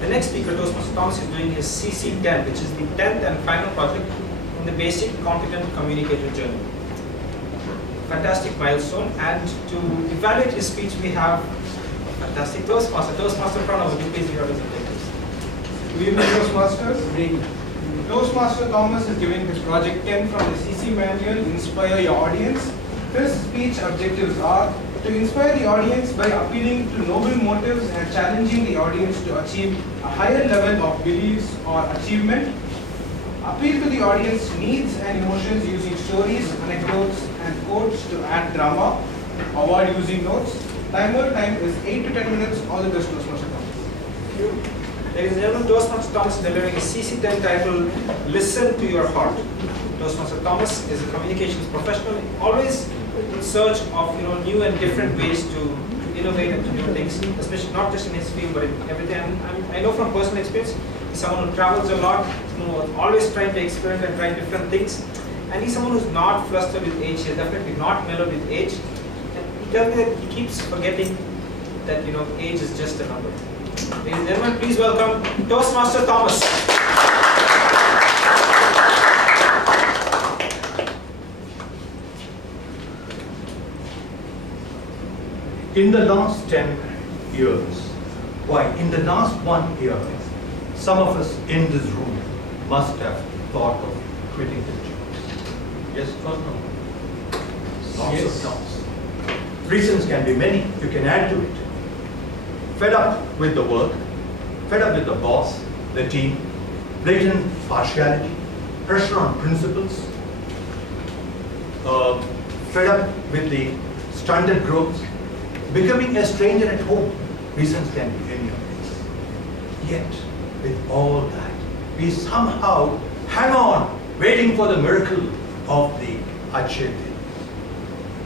The next speaker, Toastmaster Thomas, is doing his CC10, which is the 10th and final project in the Basic Competent Communicator Journey. Fantastic milestone, and to evaluate his speech, we have a fantastic Toastmaster. Toastmaster Pranav, would you please be our representatives? Good evening, Toastmasters. Toastmaster Thomas is giving his project 10 from the CC manual, Inspire Your Audience. His speech objectives are to inspire the audience by appealing to noble motives and challenging the audience to achieve a higher level of beliefs or achievement. Appeal to the audience needs and emotions using stories, anecdotes, and quotes to add drama. Avoid using notes. Timer time is 8 to 10 minutes. All the best, Toastmaster Thomas. Thank you. Ladies and gentlemen, Toastmaster Thomas is delivering a CC10 titled Listen to Your Heart. Toastmaster Thomas is a communications professional, always in search of new and different ways to innovate and to do things, especially not just in his field but in everything. I know from personal experience, he's someone who travels a lot, always trying to experiment and try different things. And he's someone who's not flustered with age. He's definitely not mellowed with age. And he tells me that he keeps forgetting that age is just a number. Ladies and gentlemen, please welcome Toastmaster Thomas. In the last 10 years, in the last 1 year, some of us in this room must have thought of quitting the jobs. Yes or no? Lots of jobs. Reasons can be many. You can add to it. Fed up with the work, fed up with the boss, the team, blatant partiality, pressure on principles, fed up with the stunted growth, becoming a stranger at home. Reasons can be any of these. Yet, with all that, we somehow hang on, waiting for the miracle of the Achete.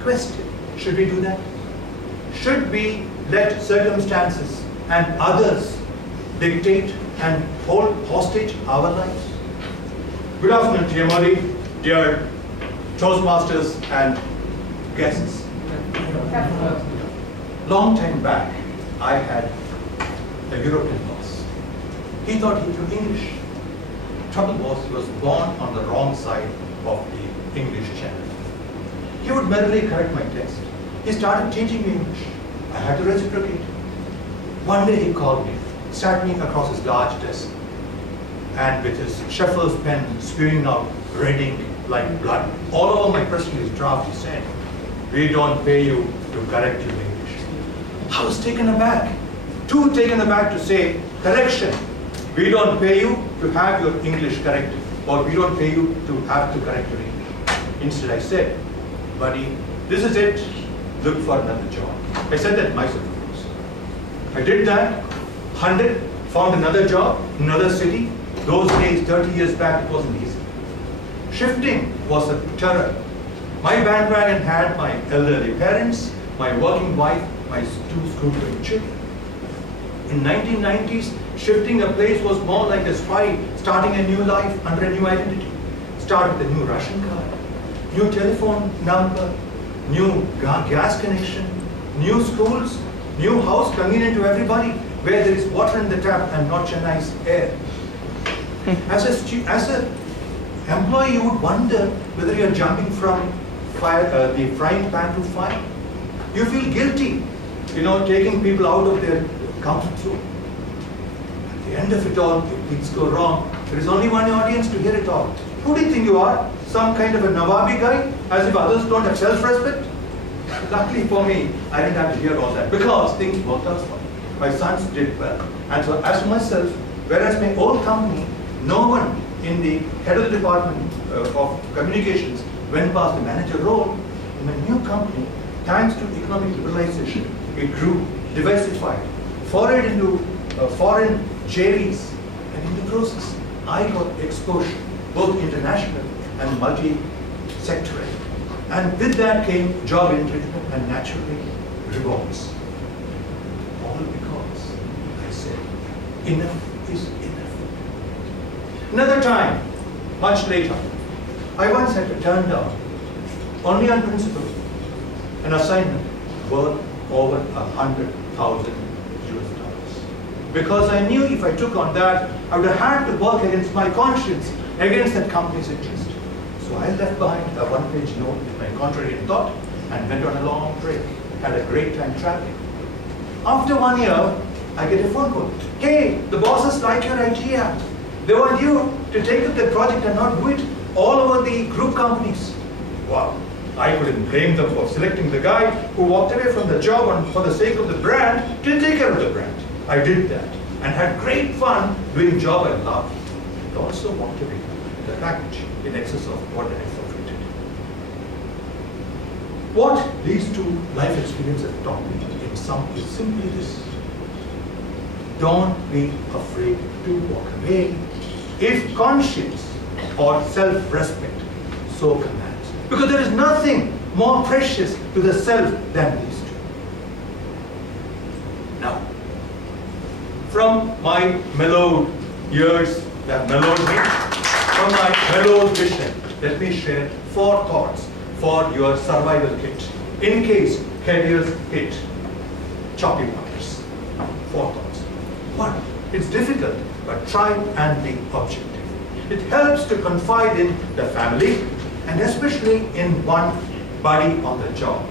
Question, should we do that? Should we let circumstances and others dictate and hold hostage our lives? Good afternoon, dear Modi, dear Toastmasters and guests. Long time back, I had a European boss. He thought he knew English. Trouble was, he was born on the wrong side of the English channel. He would merrily correct my test. He started teaching me English. I had to reciprocate. One day he called me, sat me across his large desk, and with his chauffeur's pen spewing out red ink like blood all over my personal draft, he said, "We don't pay you to correct your English." I was taken aback. Too taken aback to say, correction. We don't pay you to have your English corrected, or we don't pay you to have to correct your English. Instead I said, buddy, this is it. Look for another job. I said that myself, of course. I did that, hunted, found another job, another city. Those days, 30 years back, it wasn't easy. Shifting was a terror. My bandwagon had my elderly parents, my working wife, my 2 school-going children. In 1990s, shifting a place was more like a spy starting a new life under a new identity. Start with a new Russian card, new telephone number, new gas connection, new schools, new house convenient to everybody, where there is water in the tap and not Chennai's air. As an employee, you would wonder whether you are jumping from the frying pan to fire. You feel guilty, taking people out of their comfort zone. At the end of it all, if things go wrong, there is only one audience to hear it all. Who do you think you are? Some kind of a Nawabi guy, as if others don't have self-respect? Luckily for me, I didn't have to hear all that because things worked out for me. My sons did well. And so as for myself, whereas my old company, no one in the head of the department of communications went past the manager role, in my new company, thanks to economic liberalization, it grew, diversified, forayed into foreign JVs, and in the process, I got exposure, both international and multi-sectoral. And with that came job entry and naturally rewards. All because I said, enough is enough. Another time, much later, I once had to turn down, only on principle, an assignment worth over $100,000. because I knew if I took on that, I would have had to work against my conscience, against that company's interest. So I left behind a one-page note with my contrarian thought and went on a long break. Had a great time traveling. After 1 year, I get a phone call. Hey, the bosses like your idea. They want you to take up the project and not do it all over the group companies. Wow. I couldn't blame them for selecting the guy who walked away from the job and for the sake of the brand, to take care of the brand. I did that and had great fun doing job I loved. I also walked away with the package in excess of what I forfeited. What these two life experiences taught me in sum is simply this. Don't be afraid to walk away if conscience or self-respect so commands. Because there is nothing more precious to the self than these two. Now, from my mellowed years that mellowed me, from my mellowed vision, let me share 4 thoughts for your survival kit in case careers hit choppy waters. 4 thoughts. 1, it's difficult, but try and be objective. It helps to confide in the family and especially in one buddy on the job.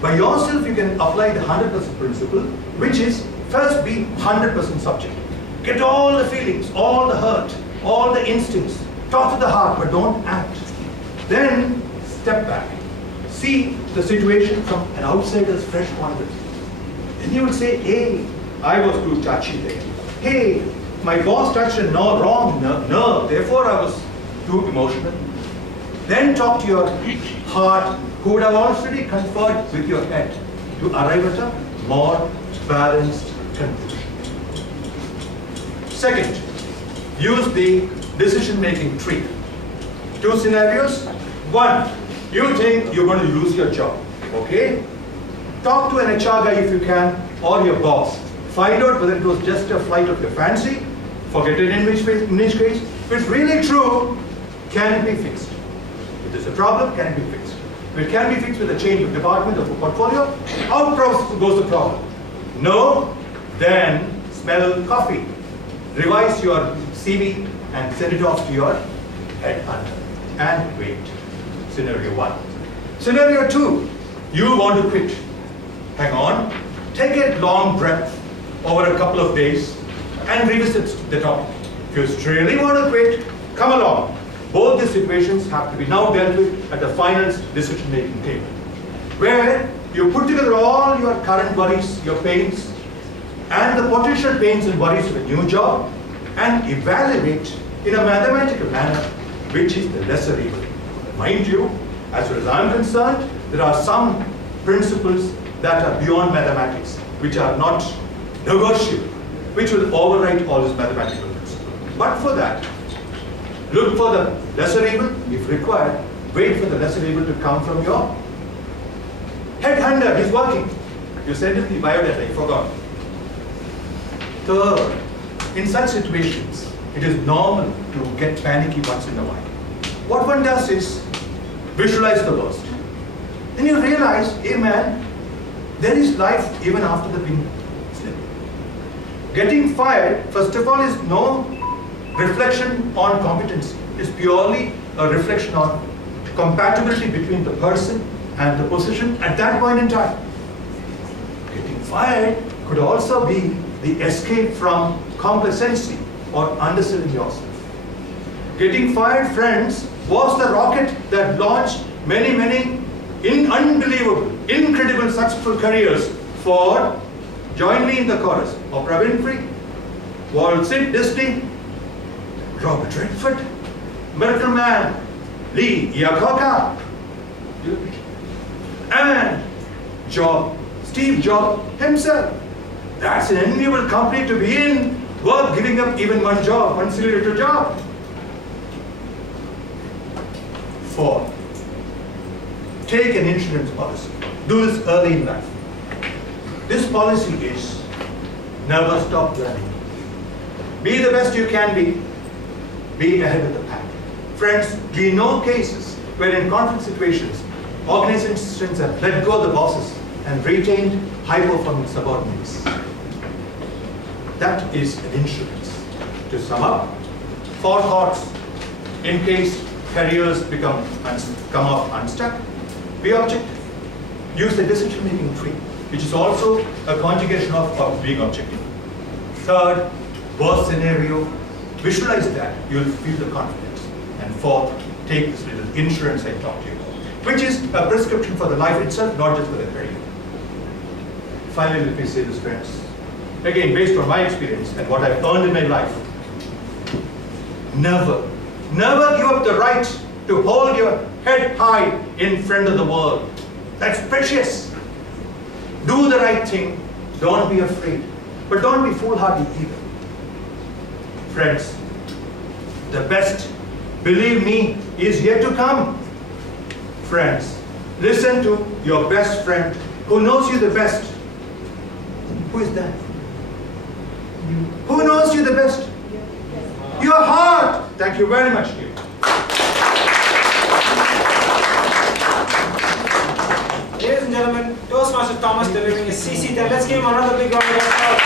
By yourself, you can apply the 100% principle, which is first be 100% subjective. Get all the feelings, all the hurt, all the instincts. Talk to the heart, but don't act. Then step back. See the situation from an outsider's fresh point of view. Then you will say, hey, I was too touchy there. Hey, my boss touched a wrong nerve, therefore I was too emotional. Then talk to your heart, who would have already conferred with your head to arrive at a more balanced conclusion. Second, use the decision-making tree. 2 scenarios. 1, you think you're going to lose your job, okay? Talk to an HR guy if you can, or your boss. Find out whether it was just a flight of your fancy. Forget it in which case. If it's really true, can it be fixed? If there's a problem, can it be fixed? If it can be fixed with a change of department or portfolio, how goes the problem? No, then smell coffee. Revise your CV and send it off to your headhunter and wait. Scenario 1. Scenario 2, you want to quit. Hang on, take a long breath over a couple of days and revisit the topic. If you really want to quit, come along. Both the situations have to be now dealt with at the final decision-making table, where you put together all your current worries, your pains, and the potential pains and worries of a new job, and evaluate in a mathematical manner which is the lesser evil. Mind you, as far as I'm concerned, there are some principles that are beyond mathematics, which are not negotiable, which will override all these mathematical principles. But for that, look for the lesser evil. If required, wait for the lesser evil to come from your headhunter. He's working. You send him the biodata, I forgot. Third, in such situations, it is normal to get panicky once in a while. What one does is visualize the worst. Then you realize, hey man, there is life even after the pin slip. Getting fired, first of all, is no reflection on competency. It's purely a reflection on compatibility between the person and the position at that point in time. Getting fired could also be the escape from complacency or underselling yourself. Getting fired, friends, was the rocket that launched many unbelievable, incredible, successful careers for, join me in the chorus, Oprah Winfrey, Walt Disney, Robert Redford, Miracle Man, Lee Iacocca, and Steve Jobs himself. That's an enviable company to be in, worth giving up even one silly little job. 4, take an insurance policy. Do this early in life. This policy is never stop learning. Be the best you can be. Be ahead of the pack. Friends, we know cases where in conflict situations, organizations have let go of the bosses and retained high-performing subordinates. That is an insurance. To sum up, 4 thoughts in case careers come up unstuck. Be objective. Use the decision-making tree, which is also a conjugation of being objective. Third, worst scenario, visualize that. You'll feel the confidence. And fourth, take this little insurance I talked to you about, which is a prescription for the life itself, not just for the career. Finally, let me say this, friends. Again, based on my experience and what I've earned in my life, never give up the right to hold your head high in front of the world. That's precious. Do the right thing. Don't be afraid. But don't be foolhardy either. Friends, the best, believe me, is yet to come. Friends, listen to your best friend who knows you the best. Who is that? You. Who knows you the best? Your heart. Thank you very much, dear. Ladies and gentlemen, Toastmaster Thomas delivering his CC10. Let's give him another big round of applause.